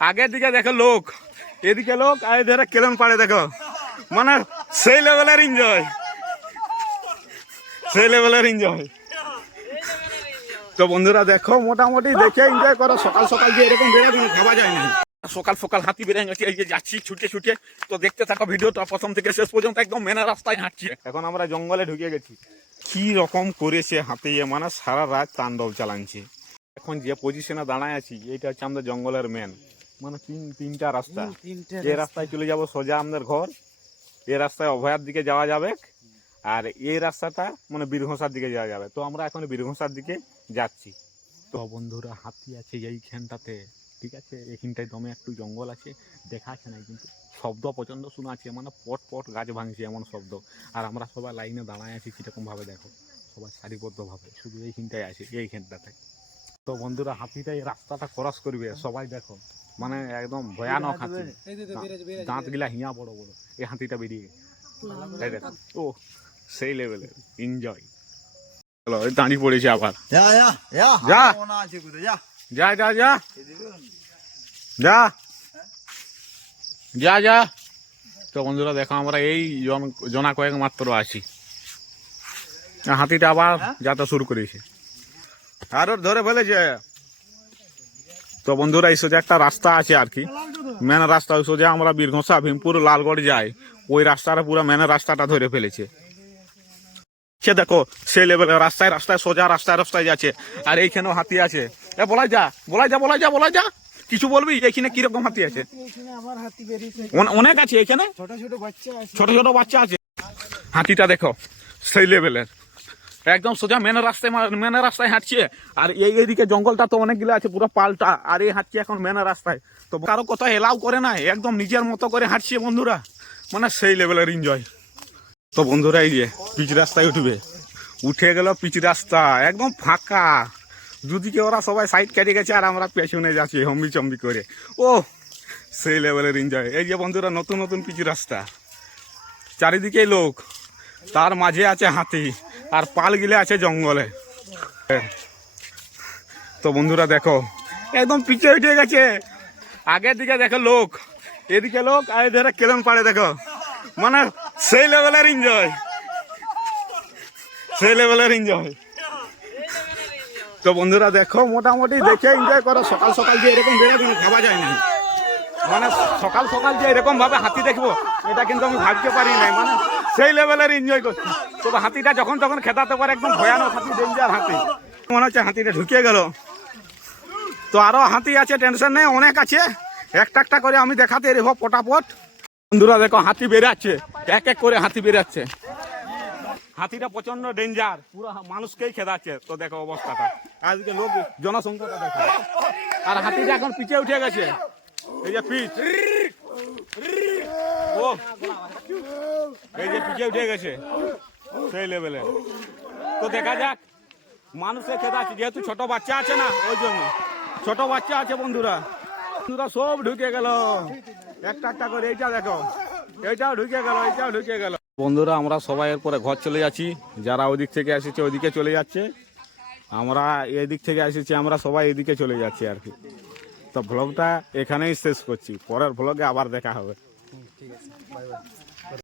আগের দিকে দেখো লোক, এদিকে লোক, আর এধারে কেলেন পাড়ে দেখো, মানে সেই লেভেলের এনজয়, সেই লেভেলের এনজয়। তো বন্ধুরা দেখো, মোটামুটি দেখে এনজয় করো। সকাল সকাল যে এরকম বেরোবে ভাবা যায় না। সকাল সকাল হাতি বেড়ে গেছে, এই যে যাচ্ছি ছুটে ছুটে। তো দেখতে থাকো ভিডিওটা প্রথম থেকে শেষ পর্যন্ত, একদম মেনা রাস্তায় হাঁটছি। এখন আমরা জঙ্গলে ঢুকে গেছি। কি রকম করেছে হাতি, মানে সারা রাত তাণ্ডব চালাচ্ছে। এখন যে পজিশনে দাঁড়ায় আছি, এইটা হচ্ছে আমাদের জঙ্গলের মেন, মানে তিনটা রাস্তা। এই রাস্তায় চলে যাব সোজা আমাদের ঘর, এই রাস্তায় অভয়ার দিকে যাওয়া যাবে, আর এই রাস্তাটা মানে বীরঘোষার দিকে যাওয়া যাবে। তো আমরা এখন বীরঘোষার দিকে যাচ্ছি। তো বন্ধুরা হাতি আছে এইখানটাতে, ঠিক আছে, এখানটায় দমে একটু জঙ্গল আছে, দেখা আছে না, কিন্তু শব্দ প্রচণ্ড শোনা আছে, মানে পট পট গাছ ভাঙছে এমন শব্দ। আর আমরা সবাই লাইনে দাঁড়ায় আছি কীরকম ভাবে দেখো, সবাই সারিবদ্ধভাবে, শুধু এইখানটায় আছে এইখানটাতে। তো বন্ধুরা হাতিটা এই রাস্তাটা ক্রস করবে, সবাই দেখো, মানে একদম ভয়ানক হাতি, দাঁত গিলা হিয়া বড় বড়। এই হাতিটা বেরিয়ে গেছে, দেখো ও সেই লেভেলের এনজয়। চলো দাঁড়িয়ে পড়েছে আবার, যা যা যা যা যা যা যা যা। তো বন্ধুরা দেখো, আমরা এই জনা কয়েক মাত্র আছি, হাতিটা আবার যাত্রা শুরু করেছে, আরো ধরে ফেলেছে। তো বন্ধুরা এই সোজা একটা রাস্তা আছে আর কি, মেন রাস্তা, ওই সোজা আমরা বীরঘোষা ভীমপুর লালগড় যাই, ওই রাস্তাটা পুরো মেন রাস্তাটা ধরে ফেলেছে। সে দেখো সেই লেভেলের রাস্তায় রাস্তায় সোজা রাস্তায় রাস্তায় যাচ্ছে। আর এইখানেও হাতি আছে। এ বলাই যা বলাই যা বলাই যা বলাই যা, কিছু বলবি এইখানে কিরকম হাতি আছে? অনেক আছে এখানে, ছোট ছোট বাচ্চা আছে। হাতিটা দেখো সেই লেভেলের, একদম সোজা মেন রাস্তায় হাঁটছে। আর এইদিকে জঙ্গলটা তো অনেকগুলো আছে পুরো পাল্টা, আর এই হাঁটছে এখন মেন রাস্তায়। তো কারো কোথাও এলাও করে না, একদম নিজের মতো করে হাঁটছে বন্ধুরা, মানে সেই লেভেলের এনজয়। তো বন্ধুরা এই যে পিচ রাস্তায় উঠে গেল, পিচ রাস্তা একদম ফাঁকা, দুদিকে ওরা সবাই সাইড কেটে গেছে, আর আমরা পেছনে যাচ্ছি হম্বি চম্বি করে। ও সেই লেভেলের এনজয়। এই যে বন্ধুরা নতুন নতুন পিচ রাস্তা, চারিদিকে লোক, তার মাঝে আছে হাতি, আর পাল গিলে আছে জঙ্গলে। তো বন্ধুরা দেখো একদম পিছে উঠে গেছে, আগের দিকে দেখো লোক, এদিকে লোক, আর এধারে কেলেন পাড়ে দেখো, মানে সেই লেভেলের এনজয়, সেই লেভেলের এনজয়। তো বন্ধুরা দেখো, মোটামুটি দেখে এনজয় করো। সকাল সকাল যে এরকম বেরোবে ভাবা যায় না, মানে সকাল সকাল যে এরকম ভাবে হাতি দেখবো এটা কিন্তু আমি ভাবতে পারি নাই, মানে সেই লেভেলের এনজয় করছি। তবে হাতিটা যখন তখন খেতাতে পারে, একদম ভয়ানক হাতি, ডেঞ্জার হাতি। মনে হচ্ছে হাতিটা ঢুকে গেল। তো আরো হাতি আছে, টেনশন নেই, অনেক আছে, একটা একটা করে আমি দেখাতে রেখো পটাপট। বন্ধুরা দেখো হাতি বেরাচ্ছে, এক এক করে হাতি বেরাচ্ছে। হাতিটা প্রচন্ড ডেঞ্জার, পুরো মানুষকেই খেদাচ্ছে। তো দেখো অবস্থাটা, আজকে লোক জনসংখ্যাটা দেখো। আর হাতিটা এখন পিছে উঠে গেছে, এই যে পিচ, ও এই যে পিছে উঠে গেছে সেই লেভেলে। তো দেখা যাক, মানুষে খেদাচ্ছে, যেহেতু ছোট বাচ্চা আছে না, ওই জন্য ছোট বাচ্চা আছে। বন্ধুরা সব ঢুকে গেল একটা একটা করে, এইটা দেখো, এইটাও ঢুকে গেল, এইটাও ঢুকে গেল। বন্ধুরা আমরা সবাই এরপরে ঘর চলে যাচ্ছি, যারা ওই দিক থেকে এসেছে ওইদিকে চলে যাচ্ছে, আমরা এদিক থেকে এসেছি, আমরা সবাই এদিকে চলে যাচ্ছি আর কি। তো ব্লগটা এখানেই শেষ করছি, পরের ব্লগে আবার দেখা হবে। ঠিক আছে, বাই বাই।